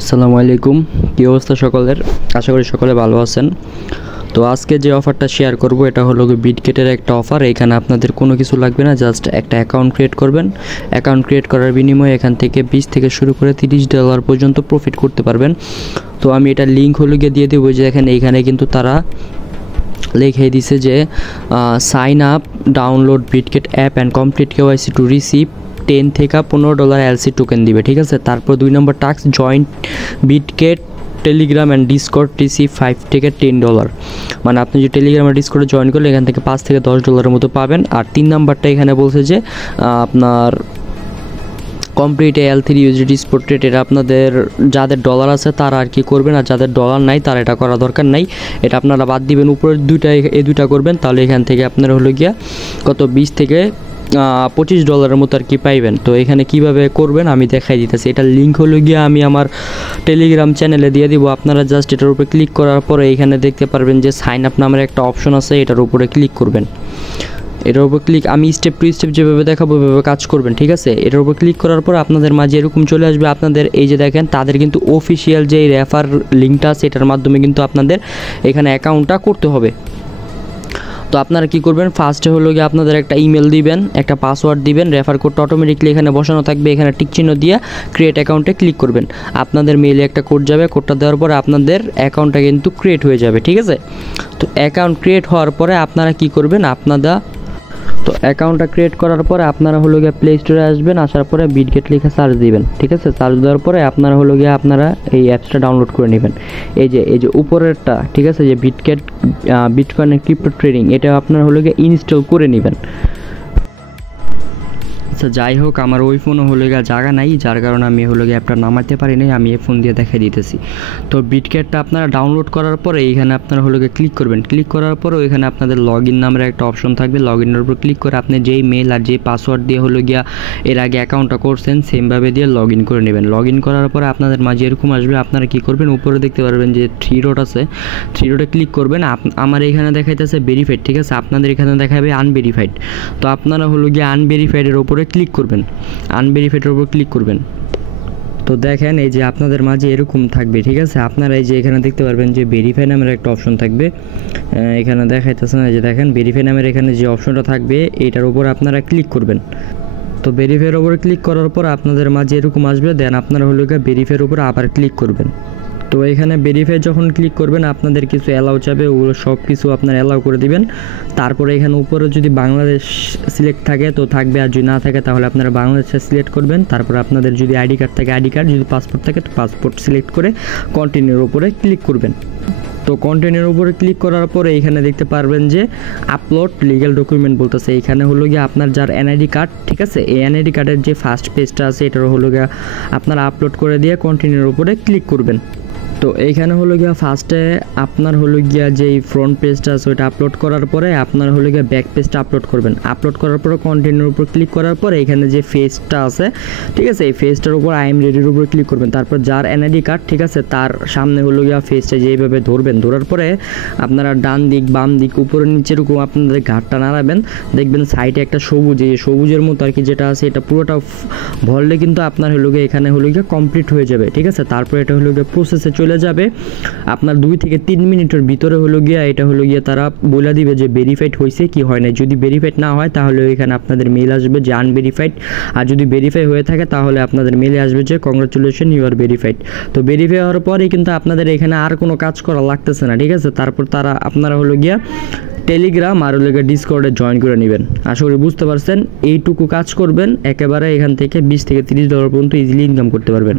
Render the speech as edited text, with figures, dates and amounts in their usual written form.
আসসালামু আলাইকুম। কি অবস্থা সকলের? আশা করি সকলে ভালো আছেন। তো আজকে যে অফারটা শেয়ার করব এটা হলো বিটগেটের একটা অফার। এখানে আপনাদের কোনো কিছু লাগবে না, জাস্ট একটা অ্যাকাউন্ট ক্রিয়েট করবেন। অ্যাকাউন্ট ক্রিয়েট করার বিনিময়ে এখান থেকে 20 থেকে শুরু করে $30 পর্যন্ত প্রফিট করতে পারবেন। তো আমি এটা লিঙ্ক হলো গিয়ে দিয়ে দেবো, যে এখানে কিন্তু তারা লিখে দিছে যে sign up, download Bitget app and complete KYC to receive $10 থেকে $15 LC টোকেন দিবে, ঠিক আছে। তারপর 2 number task, join Bitget Telegram and Discord receive $5 থেকে $10। মানে আপনি যে টেলিগ্রাম আর ডিসকর্ডে জয়েন করলে এখান থেকে $5 থেকে $10 মতো পাবেন। আর 3 নাম্বারটা এখানে বলছে যে আপনার complete L3 USDT spot trade. এটা আপনাদের যাদের ডলার আছে তারা আর কি করবেন, আর যাদের ডলার নাই তারা এটা করা দরকার নাই। এটা আপনারা বাদ দিবেন, উপরের দুইটা করবেন। তাহলে এখান থেকে আপনারা হলো গিয়া কত $20 থেকে $25 মতো আর কি পাইবেন। তো এখানে কিভাবে করবেন আমি দেখাই দিতেছি। এটার লিঙ্ক হলো গিয়া আমি আমার টেলিগ্রাম চ্যানেলে দিয়ে দিব। আপনারা জাস্ট এটার উপরে ক্লিক করার পরে এখানে দেখতে পারবেন যে সাইন আপ নামের একটা অপশন আছে, এটার উপরে ক্লিক করবেন। এটার উপর আমি স্টেপ টু স্টেপ যেভাবে দেখাবো ওইভাবে কাজ করবেন, ঠিক আছে। এটার উপর ক্লিক করার পর আপনাদের মাঝে এরকম চলে আসবে। আপনাদের এই যে দেখেন, তাদের কিন্তু অফিসিয়াল যে রেফার লিঙ্কটা আছে এটার মাধ্যমে কিন্তু আপনাদের এখানে অ্যাকাউন্টটা করতে হবে। তো আপনারা কি করবেন, ফার্স্টে হলো গিয়ে আপনাদের একটা ইমেল দিবেন, একটা পাসওয়ার্ড দিবেন, রেফার কোডটা অটোমেটিকলি এখানে বসানো থাকবে। এখানে টিক চিহ্ন দিয়ে ক্রিয়েট অ্যাকাউন্টে ক্লিক করবেন। আপনাদের মেইলে একটা কোড যাবে, কোডটা দেওয়ার পরে আপনাদের অ্যাকাউন্টটা কিন্তু ক্রিয়েট হয়ে যাবে, ঠিক আছে। তো অ্যাকাউন্ট ক্রিয়েট হওয়ার পরে আপনারা কি করবেন, তো অ্যাকাউন্টটা ক্রিয়েট করার পরে আপনারা হলো গিয়ে প্লে স্টোরে আসবেন। আসার পরে বিটগেট লিখে সার্চ দিবেন, ঠিক আছে। সার্চ দেওয়ার পরে আপনারা হলো গিয়ে এই অ্যাপসটা ডাউনলোড করে নেবেন। এই যে উপরেরটা, ঠিক আছে, যে বিটকয়েন ক্রিপ্টো ট্রেডিং, এটা আপনারা হলো গিয়ে ইনস্টল করে নেবেন। আচ্ছা, যাই হোক, আমার ওই ফোনও হলো গিয়ে জায়গা নাই, যার কারণে আমি হলো গিয়ে অ্যাপটা নামাতে পারি নাই। আমি এই ফোন দিয়ে দেখাই দিতেছি। তো বিটগেটটা আপনারা ডাউনলোড করার পরে এইখানে আপনারা হলো গিয়ে ক্লিক করবেন। ক্লিক করার পরে ওইখানে আপনাদের লগ ইন নামের একটা অপশন থাকবে। লগ ইনের উপর ক্লিক করে আপনি যেই মেল আর যেই পাসওয়ার্ড দিয়ে হলো গিয়া এর আগে অ্যাকাউন্টটা করছেন সেমভাবে দিয়ে লগ ইন করে নেবেন। লগ ইন করার পরে আপনাদের মাঝে এরকম আসবে। আপনারা কি করবেন, উপরে দেখতে পারবেন যে 3 ডট আছে, 3 ডটে ক্লিক করবেন। আমার এখানে দেখাইতেছে ভেরিফাইড, ঠিক আছে। আপনাদের এখানে দেখাবে আনভেরিফাইড। তো আপনারা হলো গিয়ে আনভেরিফাইডের উপরে ক্লিক করবেন, আনভেরিফাইডের উপর ক্লিক করবেন। তো দেখেন এই যে আপনাদের মাঝে এরকম থাকবে, ঠিক আছে। আপনারা এই যে এখানে দেখতে পারবেন যে ভেরিফাই নামের একটা অপশন থাকবে। এখানে দেখাইতেছে না, যে দেখেন ভেরিফাই নামের এখানে যে অপশনটা থাকবে এটার উপর আপনারা ক্লিক করবেন। তো ভেরিফাইয়ের উপরে ক্লিক করার পর আপনাদের মাঝে এরকম আসবে। দেন আপনারা হলো গিয়ে ভেরিফাইয়ের উপর আবার ক্লিক করবেন। তো এখানে ভেরিফাই যখন ক্লিক করবেন আপনাদের কিছু অ্যালাউ চাবে, ওগুলো সব কিছু আপনারা অ্যালাউ করে দিবেন। তারপরে এখানে উপরে যদি বাংলাদেশ সিলেক্ট থাকে তো থাকবে, আর যদি না থাকে তাহলে আপনারা বাংলাদেশে সিলেক্ট করবেন। তারপর আপনাদের যদি আইডি কার্ড থাকে আইডি কার্ড, যদি পাসপোর্ট থাকে তো পাসপোর্ট সিলেক্ট করে কন্টিনিউর উপরে ক্লিক করবেন। তো কন্টিনিউর উপরে ক্লিক করার পরে এখানে দেখতে পারবেন যে আপলোড লিগ্যাল ডকুমেন্ট বলতেছে। এখানে হলো গিয়ে আপনার যার এনআইডি কার্ড, ঠিক আছে, এই এনআইডি কার্ডের যে ফার্স্ট পেজটা আছে এটার হলো গিয়ে আপনারা আপলোড করে দিয়ে কন্টিনিউর উপরে ক্লিক করবেন। তো এইখানে হলো গিয়া ফার্স্টে আপনার হলো গিয়া যেই ফ্রন্ট পেজটা আছে ওইটা আপলোড করার পরে আপনার হলো গিয়া ব্যাক পেজটা আপলোড করবেন। আপলোড করার পরে কন্টিনিউর উপর ক্লিক করার পরে এখানে যে ফেজটা আছে, ঠিক আছে, এই ফেজটার উপর আই এম রেডির উপর ক্লিক করবেন। তারপর যার এনআইডি কার্ড, ঠিক আছে, তার সামনে হলো গিয়া ফেজটা যেইভাবে ধরবেন। ধরার পরে আপনারা ডান দিক বাম দিক উপরে নিচে এরকম আপনাদের ঘাটটা নাড়াবেন। দেখবেন সাইডে একটা সবুজের মতো আর কি যেটা আছে, এটা পুরোটা ভরলে কিন্তু আপনার হলো গিয়ে এখানে হলো গিয়ে কমপ্লিট হয়ে যাবে, ঠিক আছে। তারপর এটা হলো গিয়ে প্রসেসে চলে যাবে। আপনার 2 থেকে 3 মিনিটের ভিতরে হলো গিয়া এটা হলো গিয়া তারা বলে দিবে যে ভেরিফাইড হয়েছে কি হয় না। যদি ভেরিফাইড না হয় তাহলে এখানে আপনাদের মেল আসবে যে আনভেরিফাইড, আর যদি ভেরিফাই হয়ে থাকে তাহলে আপনাদের মেলে আসবে যে কংগ্রাচুলেশন ইউ আর ভেরিফাইড। তো ভেরিফাই হওয়ার পরেই কিন্তু আপনাদের এখানে আর কোনো কাজ করা লাগতেছে না, ঠিক আছে। তারপর আপনারা হলো গিয়া টেলিগ্রাম আর হলো গিয়া ডিসকর্ডে জয়েন করে নেবেন। আশা করি বুঝতে পারছেন। এইটুকু কাজ করবেন, একেবারে এখান থেকে $20 থেকে $30 পর্যন্ত ইজিলি ইনকাম করতে পারবেন।